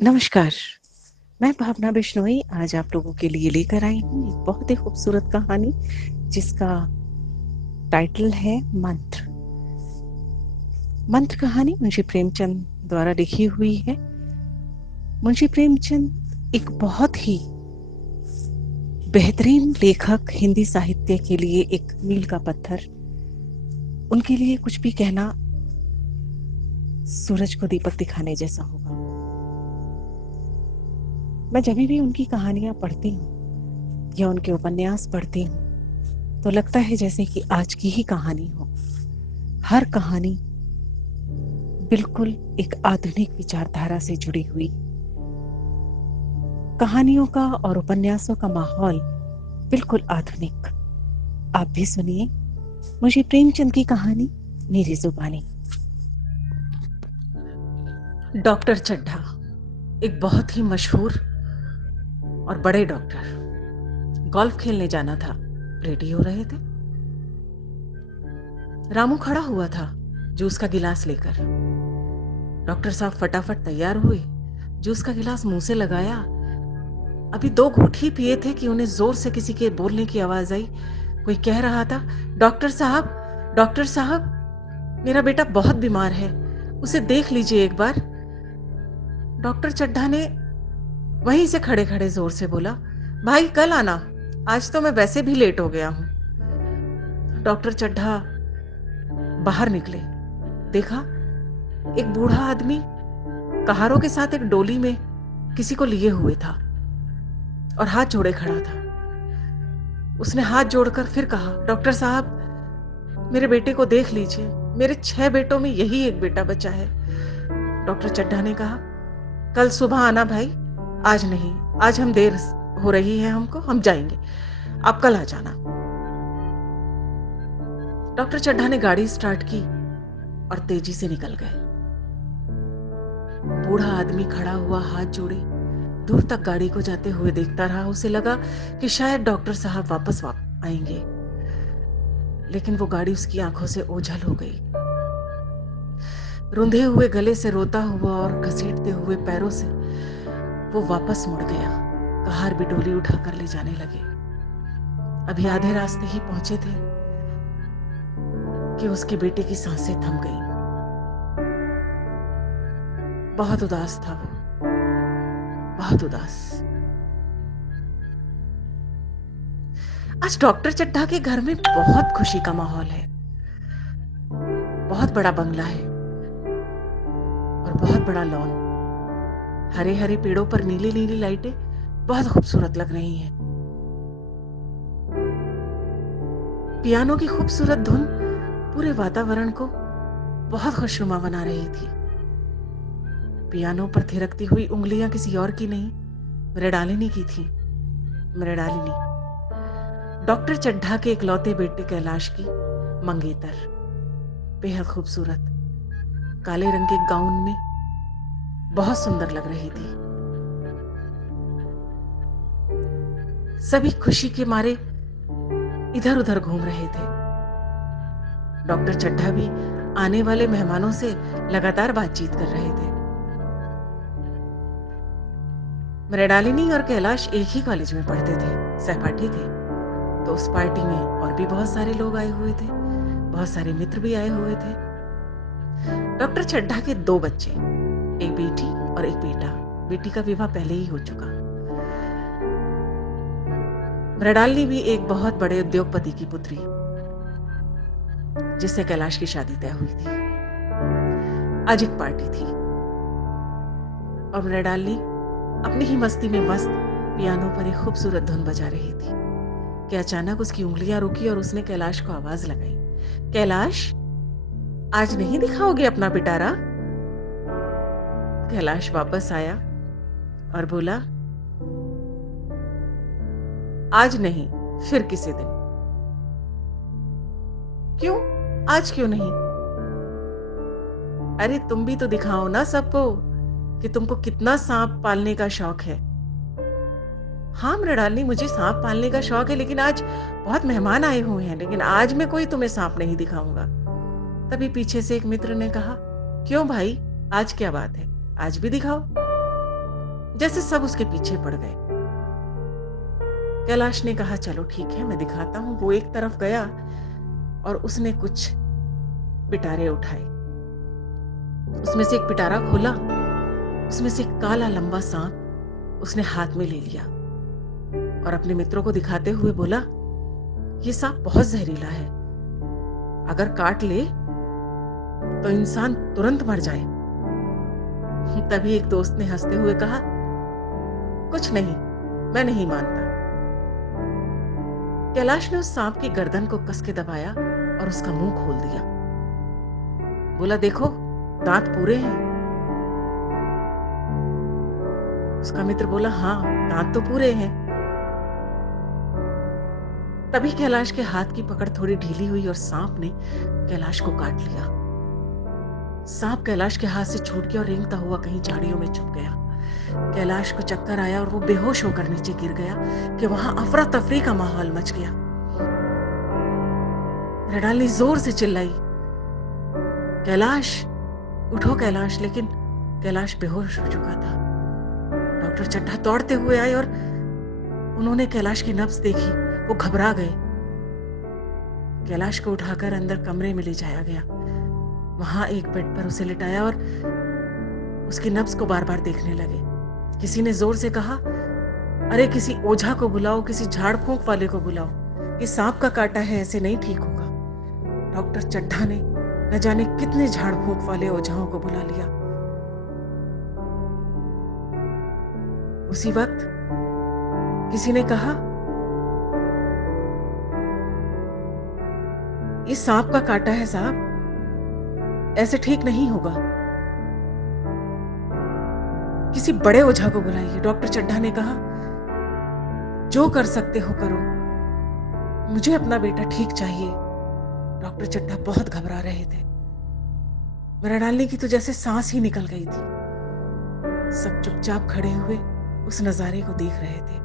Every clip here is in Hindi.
नमस्कार, मैं भावना बिश्नोई आज आप लोगों के लिए लेकर आई हूँ एक बहुत ही खूबसूरत कहानी जिसका टाइटल है मंत्र। मंत्र कहानी मुंशी प्रेमचंद द्वारा लिखी हुई है। मुंशी प्रेमचंद एक बहुत ही बेहतरीन लेखक, हिंदी साहित्य के लिए एक मील का पत्थर। उनके लिए कुछ भी कहना सूरज को दीपक दिखाने जैसा होगा। मैं जब भी उनकी कहानियां पढ़ती हूँ या उनके उपन्यास पढ़ती हूँ तो लगता है जैसे कि आज की ही कहानी हो। हर कहानी बिल्कुल एक आधुनिक विचारधारा से जुड़ी हुई। कहानियों का और उपन्यासों का माहौल बिल्कुल आधुनिक। आप भी सुनिए मुंशी प्रेमचंद की कहानी मेरी जुबानी। डॉक्टर चड्ढा एक बहुत ही मशहूर और बड़े डॉक्टर। गोल्फ खेलने जाना था, रेडी हो रहे थे। रामू खड़ा हुआ था जूस का गिलास लेकर। डॉक्टर साहब फटाफट तैयार हुए, जूस का गिलास मुंह से लगाया। अभी 2 घूंट ही पिए थे कि उन्हें जोर से किसी के बोलने की आवाज आई। कोई कह रहा था, डॉक्टर साहब, मेरा बेटा बहुत बीमार है, उसे देख लीजिए एक बार। डॉक्टर चड्ढा ने वहीं से खड़े खड़े जोर से बोला, भाई कल आना, आज तो मैं वैसे भी लेट हो गया हूं। डॉक्टर चड्ढा बाहर निकले, देखा एक बूढ़ा आदमी कहारों के साथ एक डोली में किसी को लिए हुए था और हाथ जोड़े खड़ा था। उसने हाथ जोड़कर फिर कहा, डॉक्टर साहब, मेरे बेटे को देख लीजिए, मेरे 6 बेटों में यही एक बेटा बचा है। डॉक्टर चड्ढा ने कहा, कल सुबह आना भाई, आज नहीं, आज हम देर हो रही है हमको, हम जाएंगे, आप कल आ जाना। डॉक्टर चड्ढा ने गाड़ी स्टार्ट की और तेजी से निकल गए। बूढ़ा आदमी खड़ा हुआ हाथ जोड़े दूर तक गाड़ी को जाते हुए देखता रहा। उसे लगा कि शायद डॉक्टर साहब वापस आएंगे, लेकिन वो गाड़ी उसकी आंखों से ओझल हो गई। रुंधे हुए गले से रोता हुआ और घसीटते हुए पैरों से वो वापस मुड़ गया। कहार भी डोली उठाकर ले जाने लगे। अभी आधे रास्ते ही पहुंचे थे कि उसके बेटे की सांसें थम गईं। बहुत उदास था वो, बहुत उदास। आज डॉक्टर चड्ढा के घर में बहुत खुशी का माहौल है। बहुत बड़ा बंगला है और बहुत बड़ा लॉन। हरे हरे पेड़ों पर नीली नीली लाइटें बहुत खूबसूरत लग रही हैं। पियानो की खूबसूरत धुन पूरे वातावरण को बहुत खुशनुमा बना रही थी। पियानो पर थिरकती हुई उंगलियां किसी और की नहीं, मृणालिनी की थी। मृणालिनी, डॉक्टर चड्ढा के इकलौते बेटे कैलाश की मंगेतर, बेहद खूबसूरत, काले रंग के गाउन में बहुत सुंदर लग रही थी। सभी खुशी के मारे इधर उधर घूम रहे थे। डॉक्टर चड्ढा भी आने वाले मेहमानों से लगातार बातचीत कर रहे थे। मृणालिनी और कैलाश एक ही कॉलेज में पढ़ते थे, सहपाठी थे, तो उस पार्टी में और भी बहुत सारे लोग आए हुए थे, बहुत सारे मित्र भी आए हुए थे। डॉक्टर चड्ढा के 2 बच्चे, एक बेटी और एक बेटा। बेटी का विवाह पहले ही हो चुका। मृणालिनी भी एक बहुत बड़े उद्योगपति की पुत्री, जिससे कैलाश की शादी तय हुई थी। आज एक पार्टी थी और मृणालिनी अपनी ही मस्ती में मस्त पियानो पर एक खूबसूरत धुन बजा रही थी कि अचानक उसकी उंगलियां रुकी और उसने कैलाश को आवाज लगाई, कैलाश, आज नहीं दिखाओगे अपना पिटारा? कैलाश वापस आया और बोला, आज नहीं, फिर किसी दिन। क्यों? आज क्यों नहीं? अरे तुम भी तो दिखाओ ना सबको कि तुमको कितना सांप पालने का शौक है। हाँ मृणालिनी, मुझे सांप पालने का शौक है, लेकिन आज बहुत मेहमान आए हुए हैं, लेकिन आज मैं कोई तुम्हें सांप नहीं दिखाऊंगा। तभी पीछे से एक मित्र ने कहा, क्यों भाई, आज क्या बात है, आज भी दिखाओ। जैसे सब उसके पीछे पड़ गए। कैलाश ने कहा चलो ठीक है, मैं दिखाता हूं। वो एक तरफ गया और उसने कुछ पिटारे उठाए। उसमें से एक पिटारा खोला, उसमें से एक काला लंबा सांप उसने हाथ में ले लिया और अपने मित्रों को दिखाते हुए बोला, ये सांप बहुत जहरीला है, अगर काट ले तो इंसान तुरंत मर जाए। तभी एक दोस्त ने हंसते हुए कहा, कुछ नहीं, मैं नहीं मानता। कैलाश ने उस सांप की गर्दन को कस के दबाया और उसका मुंह खोल दिया। बोला, देखो दांत पूरे हैं। उसका मित्र बोला, हाँ दांत तो पूरे हैं। तभी कैलाश के हाथ की पकड़ थोड़ी ढीली हुई और सांप ने कैलाश को काट लिया। सांप कैलाश के हाथ से छूट गया और रेंगता हुआ कहीं झाड़ियों में छुप गया। कैलाश को चक्कर आया और वो बेहोश होकर नीचे गिर गया कि वहां अफरा तफरी का माहौल मच गया। मृणालिनी जोर से चिल्लाई, कैलाश उठो कैलाश, लेकिन कैलाश बेहोश हो चुका था। डॉक्टर चड्ढा दौड़ते हुए आए और उन्होंने कैलाश की नब्ज देखी। वो घबरा गए। कैलाश को उठाकर अंदर कमरे में ले जाया गया। वहां एक बेड पर उसे लिटाया और उसकी नब्ज को बार बार देखने लगे। किसी ने जोर से कहा, अरे किसी ओझा को बुलाओ, किसी झाड़ फूंक वाले को बुलाओ, ये सांप का काटा है, ऐसे नहीं ठीक होगा। डॉक्टर चड्ढा ने न जाने कितने झाड़ फूंक वाले ओझाओं को बुला लिया। उसी वक्त किसी ने कहा, ये सांप का काटा है साहब, ऐसे ठीक नहीं होगा, किसी बड़े ओझा को बुलाइए। डॉक्टर चड्ढा ने कहा, जो कर सकते हो करो, मुझे अपना बेटा ठीक चाहिए। डॉक्टर चड्ढा बहुत घबरा रहे थे। मृणालिनी की तो जैसे सांस ही निकल गई थी। सब चुपचाप खड़े हुए उस नजारे को देख रहे थे।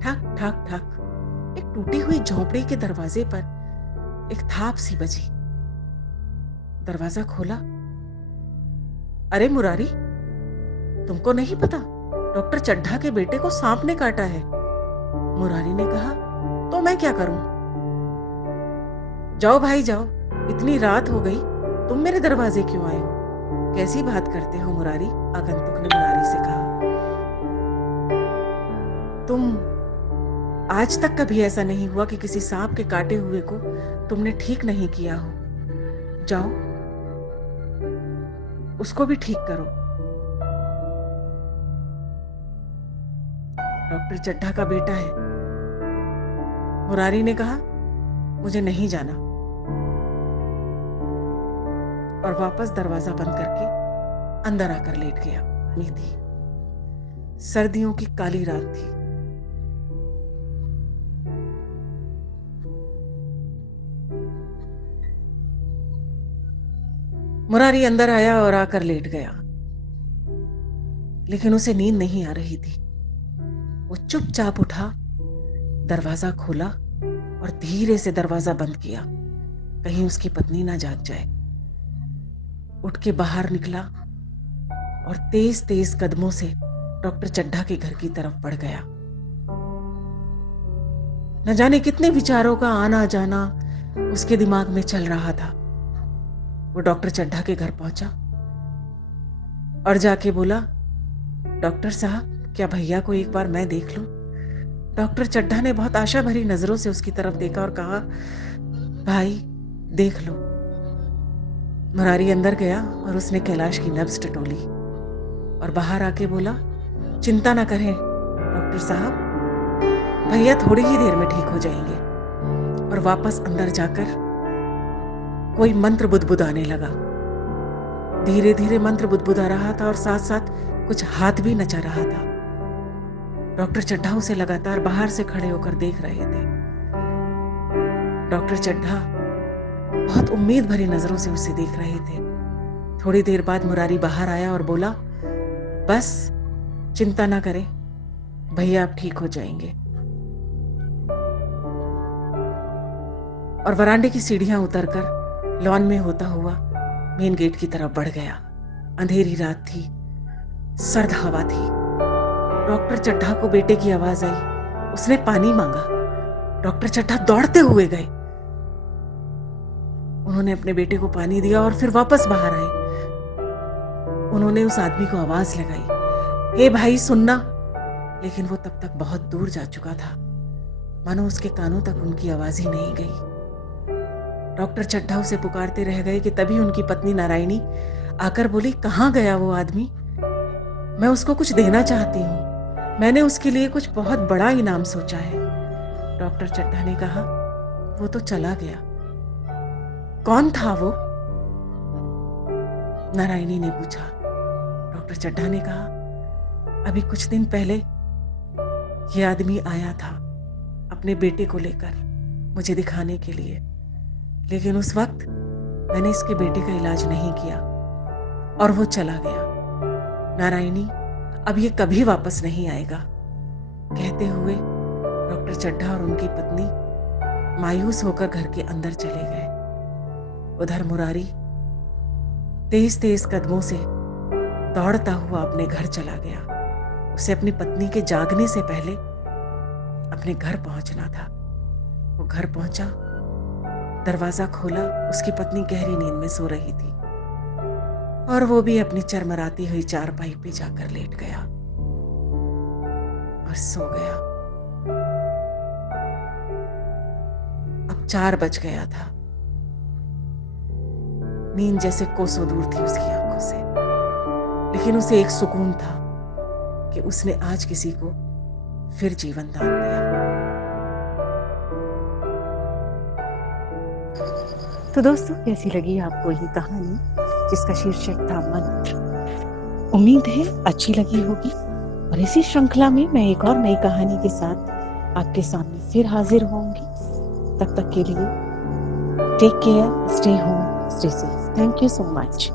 ठक ठक ठक, एक टूटी हुई झोपड़ी के दरवाजे पर एक थाप सी बजी। दरवाजा खोला। अरे मुरारी, तुमको नहीं पता डॉक्टर चड्ढा के बेटे को सांप ने काटा है? मुरारी ने कहा, तो मैं क्या करूं? जाओ भाई जाओ, इतनी रात हो गई, तुम मेरे दरवाजे क्यों आए हो? कैसी बात करते हो मुरारी? आगंतुक ने मुरारी से कहा, तुम आज तक कभी ऐसा नहीं हुआ कि किसी सांप के काटे हुए को तुमने ठीक नहीं किया हो। जाओ उसको भी ठीक करो। डॉक्टर चड्ढा का बेटा है। मुरारी ने कहा, मुझे नहीं जाना, और वापस दरवाजा बंद करके अंदर आकर लेट गया। नहीं थी, सर्दियों की काली रात थी। मुरारी अंदर आया और आकर लेट गया, लेकिन उसे नींद नहीं आ रही थी। वो चुपचाप उठा, दरवाजा खोला और धीरे से दरवाजा बंद किया, कहीं उसकी पत्नी ना जाग जाए। उठ के बाहर निकला और तेज तेज कदमों से डॉक्टर चड्ढा के घर की तरफ बढ़ गया। न जाने कितने विचारों का आना जाना उसके दिमाग में चल रहा था। वो डॉक्टर चड्ढा के घर पहुंचा और जाके बोला, डॉक्टर साहब, क्या भैया को एक बार मैं देख लूं? डॉक्टर चड्ढा ने बहुत आशा भरी नजरों से उसकी तरफ देखा और कहा, भाई देख लो। मुरारी अंदर गया और उसने कैलाश की नब्ज टटोली और बाहर आके बोला, चिंता ना करें डॉक्टर साहब, भैया थोड़ी ही देर में ठीक हो जाएंगे। और वापस अंदर जाकर कोई मंत्र बुदबुदाने लगा। धीरे धीरे मंत्र बुदबुदा रहा था और साथ साथ कुछ हाथ भी नचा रहा था। डॉक्टर चड्ढा उसे लगातार बाहर से खड़े होकर देख रहे थे। डॉक्टर चड्ढा बहुत उम्मीद भरी नजरों से उसे देख रहे थे। थोड़ी देर बाद मुरारी बाहर आया और बोला, बस चिंता ना करें, भैया अब ठीक हो जाएंगे। और वरांडे की सीढ़ियां उतरकर लॉन में होता हुआ मेन गेट की तरफ बढ़ गया। अंधेरी रात थी, सर्द हवा थी। डॉक्टर चड्ढा को बेटे की आवाज आई। उसने पानी मांगा। डॉक्टर चड्ढा दौड़ते हुए गए। उन्होंने अपने बेटे को पानी दिया और फिर वापस बाहर आए। उन्होंने उस आदमी को आवाज लगाई, हे भाई सुनना। लेकिन वो तब तक बहुत दूर जा चुका था, मानो उसके कानों तक उनकी आवाज ही नहीं गई। डॉक्टर चड्ढा उसे पुकारते रह गए कि तभी उनकी पत्नी नारायणी आकर बोली, कहाँ गया वो आदमी? मैं उसको कुछ देना चाहती हूँ। मैंने उसके लिए कुछ बहुत बड़ा इनाम सोचा है। डॉक्टर चड्ढा ने कहा, वो तो चला गया। कौन था वो? नारायणी ने पूछा। डॉक्टर चड्ढा ने कहा, अभी कुछ दिन पहले ये आदमी आया था अपने बेटे को लेकर मुझे दिखाने के लिए, लेकिन उस वक्त मैंने इसके बेटे का इलाज नहीं किया और वो चला गया। नारायणी, अब ये कभी वापस नहीं आएगा। कहते हुए डॉक्टर चड्ढा और उनकी पत्नी मायूस होकर घर के अंदर चले गए। उधर मुरारी तेज तेज कदमों से दौड़ता हुआ अपने घर चला गया। उसे अपनी पत्नी के जागने से पहले अपने घर पहुंचना था। वो घर पहुंचा, दरवाजा खोला, उसकी पत्नी गहरी नींद में सो रही थी और वो भी अपनी चरमराती हुई चारपाई पे जाकर लेट गया और सो गया। अब 4 बज गया था। नींद जैसे कोसों दूर थी उसकी आंखों से, लेकिन उसे एक सुकून था कि उसने आज किसी को फिर जीवन दान दिया। तो दोस्तों, कैसी लगी आपको ये कहानी जिसका शीर्षक था मंत्र? उम्मीद है अच्छी लगी होगी। और इसी श्रृंखला में मैं एक और नई कहानी के साथ आपके सामने फिर हाजिर होंगी। तब तक के लिए take care, stay home, stay safe. Thank you so much.